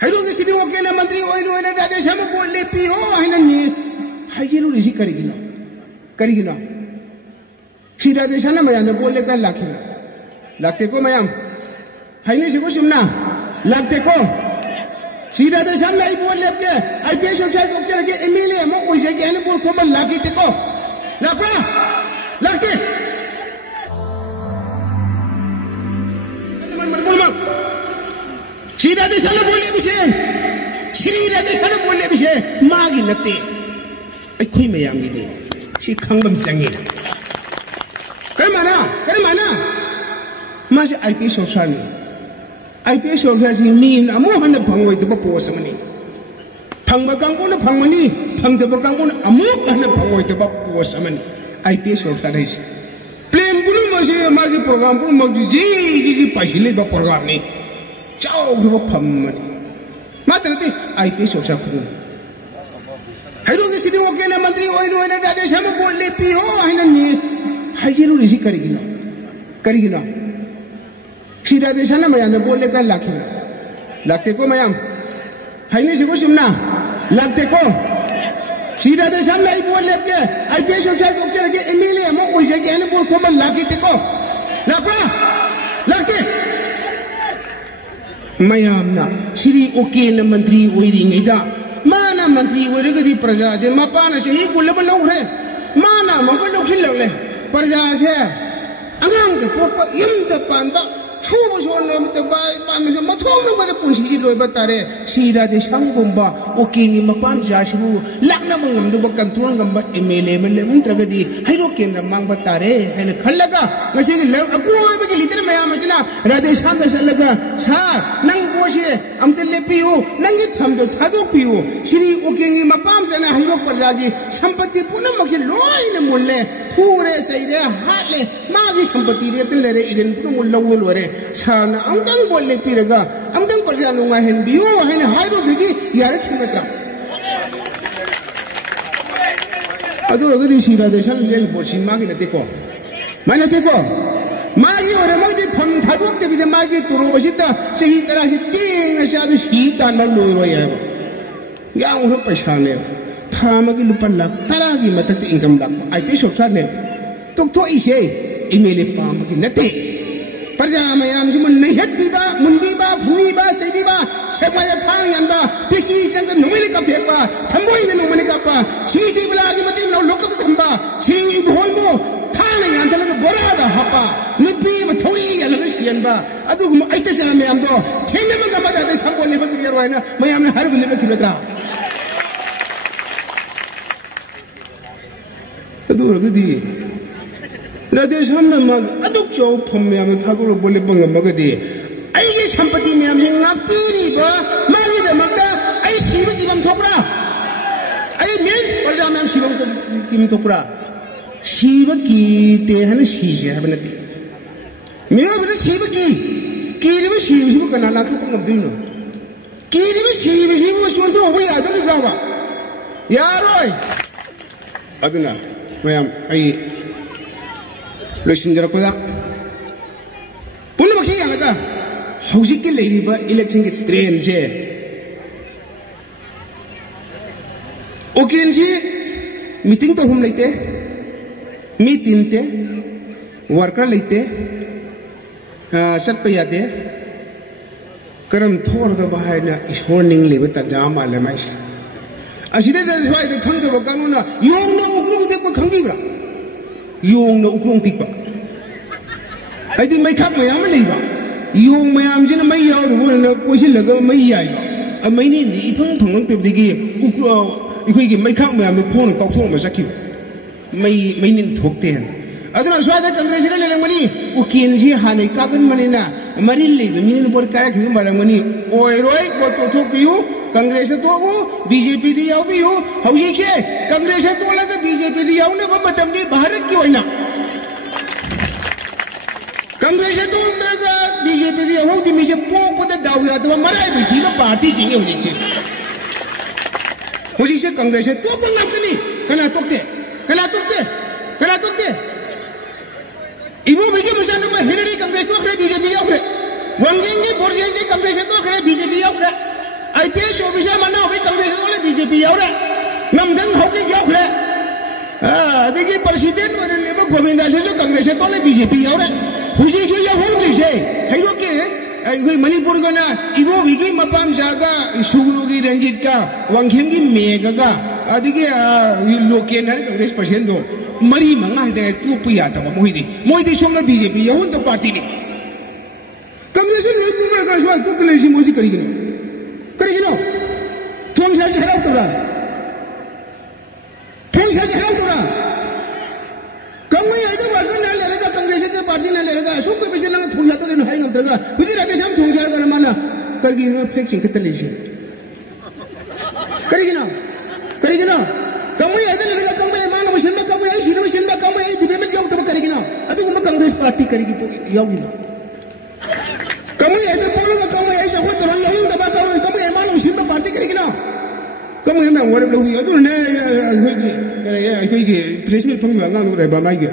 Hairo ke sini oke na menteri oil Radhe Shyam बोल ले P हो है ना ये हाइजेरो ऋषि करेगी ना सी Radhe Shyam मैं याद बोल ले कर लाखते को मैं हाइने से को सुनना लाखते को सी Radhe Shyam नहीं बोल ले के IPS ऑफिसर को क्या लगे MLA हम कोई जगह है ना बोल को मैं लाखते को लाखते Sri Radhe Shyam बोले विषय मागी नते अखुई में यांगी दे सी खंगम संगे कर माना मासे IPS ऑफिसर ने IPS ऑफिसर सी मीन अमो हन भंगोई दब पोस मनी भंगब कांगोन भंगमनी भंगदब कांगोन अमो हन भंगोई दब पोस मनी IPS ऑफिसर है प्लेन पुनु मासे मागी प्रोग्राम पुनु मागी जी पाइले ब प्रोग्राम ने चाओ वो फमनी मात्र ते IPS ऑफिसर खुद हाइरो के सिटी ओके ना मंत्री ओइल Radhe Shyam बोल ले पी हो है ना ये हाइजेरो ऋषि करेगी ना सी Radhe Shyam मैं याद बोल ले कर लाखते को मैं हाइने से को सुनना लाखते को सी Radhe Shyam नहीं बोल ले के IPS ऑफिसर को क्या लगे MLA हम कोई जगह है ना बोल को मैं लाखते को लाखते मयामना श्री ओके न मंत्री ओइरिङैदा माना मंत्री ओइरगदि प्रजा से मपाना से ही गुलब लौरे माना मग लौखिलले प्रजा से अंगांग de पोप यम de पानबा छुब सोन मत बाय पान से मथोम न बद पुंसी लोइबा तारे श्री Radhe Shyam गुम्बा ओके नि मपान जासिबु लाकना मंगम दुब कंट्रोल गम्बा MLA मले मुंत्रगदि हैरो केंद्र मांगबा तारे हैन खल्लगा ngasi le अकोइबगे लिटर मयाम जना Radhe Shyam दा सलगा सा नंग बोसे अमते लेपियो नंगी थमदो थादो पियो श्री ओके नि मपाम जना हैरो प्रजागी संपत्ति पुनमक लोइन मुल्ले पूरे सैरे हाले मागी संपत्ति रे तलेरे इदन पुन मुल्लवल वरे साना अंगदंग बोले पिरगा अंगदंग प्रजा नुंगा हेनबियो हैन हाइरो बिगी यारे खिमत्रा अदुरगदि सी Radhe Shyam लेल बोसिन मागी नतेको मागी और मोदी फम थादोक ते बिदे मागी तुरो बसिता सही तरह से तीन शाबी सी तान मा लोय रोय है याव हो पैसा ने थामगी लुपा लाख तरा की मतक इनकम लाख IPS ऑफिसर ने तो इसे MLA पामगी नते प्रजा मयाम जुमन नहत बीबा मुंबीबा भूमीबा सैबीबा सेमाय थांग यंबा पिसी संग नुमिने कपथेपा थंबोई ने नुमिने कपा सीटी बलागी मते नो लोकम थंबा सी भोइमो थांग यंतलग बोरादा हपा निपी मथौरी यलग सियनबा अदुगुम आइते सा मयाम दो थेंगम गबा Radhe Shyam बोले बत बियरवाइना मयाम ने हर बिले खिलत्रा अदुरगदि Radhe Shyam ना मग अदुक चौ फम मयाम थागुल बोले बंगम मगदि आइगे संपत्ति मयाम से ngapiriba मागी दमकता आई सिब दिबम थोपरा आई मेंस प्रजा मयाम सिबम को दिम थोपरा सिब की ते हन सिसे हबनति मेयो बन सिब की रिबे सिब कना ना थोप ngabदिनो की रिबे सिब सुन तो हो याद नि ब्रावा यारोय अदुना मयाम आई लोसिन जरपदा पुनमखि यांगा हौजिक के लेरिबा इलेक्शन के ट्रेन से ओकेन जी मीटिंग तो हम लेते मीटिंग ते वर्कर लेते सत्प यादे करम थोर द बाहायना ईश्वर निंग लेबे तजा माले माइस असिदे द स्वाय द खंग द कानूना योंग न उग्रुंग ते प खंगीब्रा योंग न उग्रुंग तिक हाइदि मैखाप मयाम लेबा योंग मयाम जिन मै याव न कोइसिन लग मै याइबा अ मैनि नि इफंग फंगंग तेबदिगी उग्रो इखोइगी मैखाप मयाम खोन काउथों म सखि मैनिन थोकते हन अदुना स्वादा कांग्रेस का लेलंगमनी उकिन जी हाने कागन मनिना मरिल लेबे मिन बोर काया खि मरंगमनी ओइरोय बोतो थोपियु कांग्रेस तो को बीजेपी दी यावबियु हौजिके कांग्रेस तो लगा बीजेपी दी यावने बमतमनी भारत की होइना कांग्रेस तो लगा बीजेपी दी यावदि मिसे पोपद दाव यादव मराय बिथि पार्टी सिंगे हौजिसे कांग्रेस तो पंगतनी कना तोकते इबो बिजे मजान में हिरडी कांग्रेस तो खरे बीजेपी यावरे वंगेंगे बोरजेंगे कांग्रेस तो खरे BJP यावरे IPS officer mana obi Congress ole BJP yaure namdang hoki yaure adigi president wala leba Govinda se jo Congress to le BJP yaure huji jo ya hoji se hairo ke ai Manipur gana ibo wigi mapam jaga sugulu gi Ranjit ka wangkhem gi mega ga adigi loken har Congress president do mari manga de tu puya ta moidi chomna BJP yahun to party ni Congress le kumar ka swal ko kale ji moji kari gino thong sa ji harau to ra kamai ai da wa kan le ga Congress ke party na le ga so ko be jana thong ya to den hai ngam tra ga uji ra ke sam thong ja ga mana kar gi flexion ke tale ji kari gino kamai ai da le ga kamai ma na machine ba kamai ai shin machine ba kamai ai development yaw to kari gino adu ko Congress party kari gi to yaw gino kamai ai da polo ga kamai ai sa ko to yaw da ba kamai ai ma na machine ba party kari gino kamai ai ma war lo wi adu ne ai ki president phang nga no re ba mai ge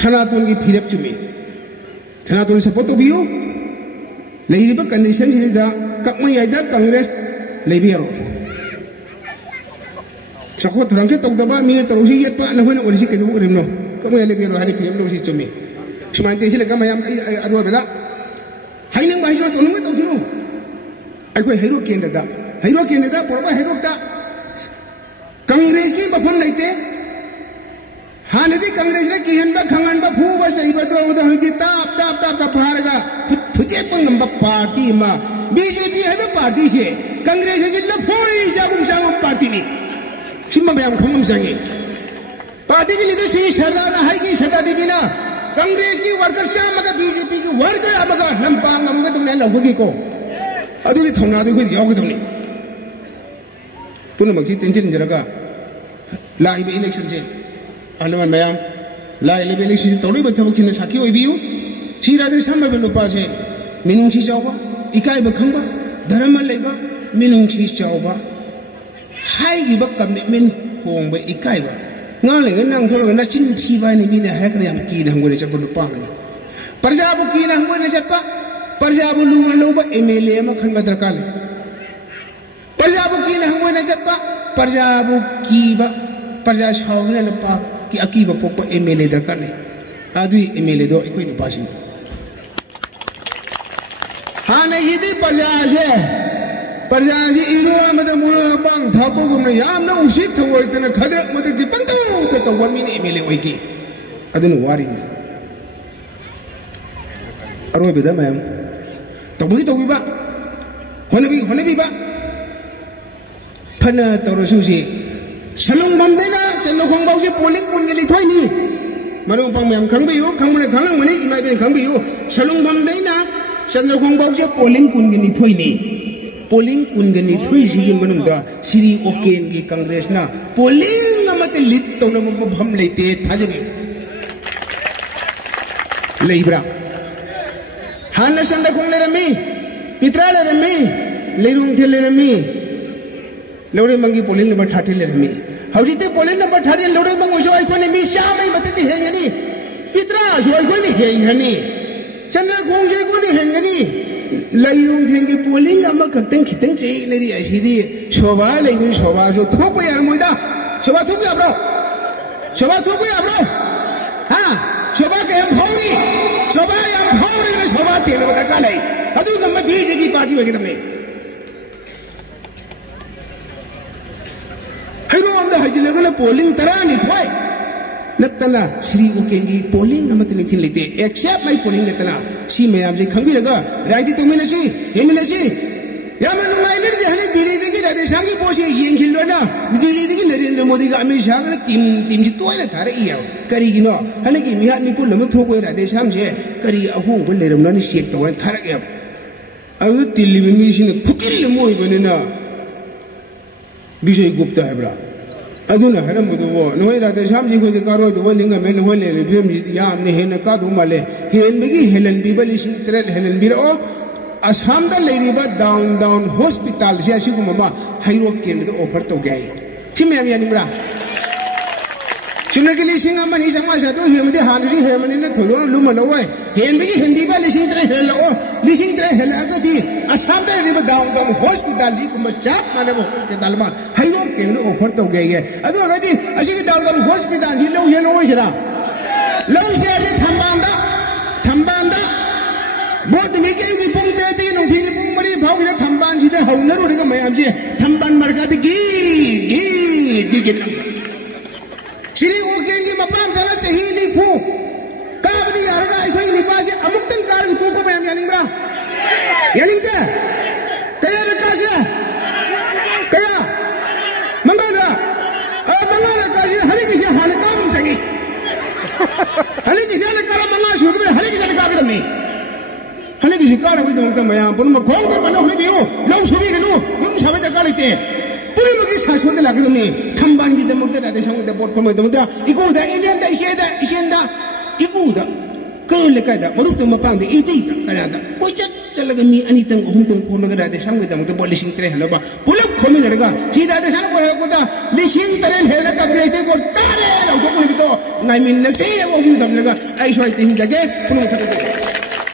Sanatun ki phirep chumi Sanatun support to biu lehi ba condition si da kakmai ai da Congress lebiaro chakho thrang ke tok da ba mi to si yet pa na hoi na ori si ke du rim no kakmai lebiaro hari phirep lo si chumi sumai te si le kam ayam adu bela hainang ba si to nung to sunu ai koi hero ken da porba hero da Congress ki bafam naite hanadi Congress ne kihan ba khangan ba phu ba sei ba do da hoji tap pharaga phuje pangam ba party ma BJP hai ba party se Congress ji la phoi jabum sangam party ni simma bayam khangam sangi party ki leader si sardana hai ki sata dibina Congress ki worker sa maga BJP ki worker amaga lampang amga tumne lawgi ko adu ki thongna du ko yaw ko tumni पुनः मक्की tension जरगा live election से अनुमान ma'am live election तोड़ी बच्चा बच्ची ने साकी हुई भी हो सीराजे सामने भी नुपा से मिनुंची जाओगा इकाई बखंगा धर्म लेगा मिनुंची जाओगा हाई की बक कमिटमेंट होंगे इकाई बा ngalengan nang tholo na chin chi ba ni mina ha kre am ki na ngore cha bu pa ni parja bu ki na ngore cha pa parja bu lu ma lo ba MLA ma khan ba darkar le parja bu ki na ngore na cha pa parja bu ki ba parja shaw na na pa ki aki ba pok ba MLA darkar ne adui MLA do ikoi ni pa sin ha na yidi parja ji iro amada mura bang thapo gumna yamna usit thawoi tana khadrak madrak ji bantu to wami ni MLA oiki adun wari ni aro beda mayam to ba honabi ba phana torosu ji salung mamdena salo khongbau ji polling kun geli thoi ni maru pang mayam khangbi yo khangmane khanglang mani imai ben khangbi yo salung mamdena salo khongbau ji polling kun geli thoi ni polling kungani thui sigi manungda siri oken gi congress na polling amate lit tona mabham leite thajabi leibra hanna sanda khong lerami pitra lerami leirung the lerami lore mangi polling number 30 lerami haujite polling number 30 lore mango jo ai khone mi sha mai matati hengani pitra jo ai khone hengani sanda khong je khone hengani Layung thengi polling ama kakten khiteng chei leri asidi shoba legi shoba so thopo yar moida shoba thopo ya bro ha shoba ke ham bhauri ne shoba tele ba ka lai adu kam BJP party wage tamne hairo amda hajile polling tarani thoi natana Sri Okengi polling amati nithin lete except my polling natana si mayam je khangi laga raiti tumina si hemina si yaman ngai ner je hane dili digi rade sangi posi yenghillo na dili digi Narendra Modi ga Amit Shah ga tim ji toila thare iya kari gino hane ki mihat ni pul lam thoko rade sam je kari ahu bol leram na ni shek to thare ya awu tilli mi sin khukil moi banena Vijay Gupta hebra aduna haram do noi rade sam ji khoi de karo do ninga men hoi le bim yam ne hen ka do male hen megi helen bibali sintret helen biro asam da lady ba down hospital sia si ko mama hairo ken do offer to gai chim yam yani bra Chunagi lising aman isang masa tu hiya mati hanri hiya mani na thulong luma lawai hen bagi hindi ba lising tre hela o lising tre hela agadi asam tre riba down hospital si kumba chap mana bo hospital ma hayo ken do offer to ge adu agadi asi ki down hospital si lo ye lo sira lo se je thambanda bod mi ke ki pung te ti no thi ki pung mari phau ki thamban si de hauna ro de mayam ji thamban marga de gi Siri ugen ki mapam sana sahi ni pu kabadi yarga ikoi ni pase amuktan kar ku ko mayam yaningra yaningta kaya rakasya kaya mangana kasi hari kisi halka bum changi hari kisi halka manga shudu hari kisi halka kadam ni hari kisi kar bi tumta mayam pun ma khong ka mano hne biu lau subi ganu yum sabe ta kalite puri magi saswon de lagi dumni thamban gi demuk de de sang de bot phom de da iku da indian da isen da iku da ko le ka da maru tum pang de iti da kana da ko chat chalaga mi ani tang hum tum ko maga da de sang de muk de bol lising tre halo ba pulak khomi lerga si da de sang ko da lising tre hela ka de te bot kare lo ko ni to ngai min na se o hu da lerga ai shoi tin da ge punu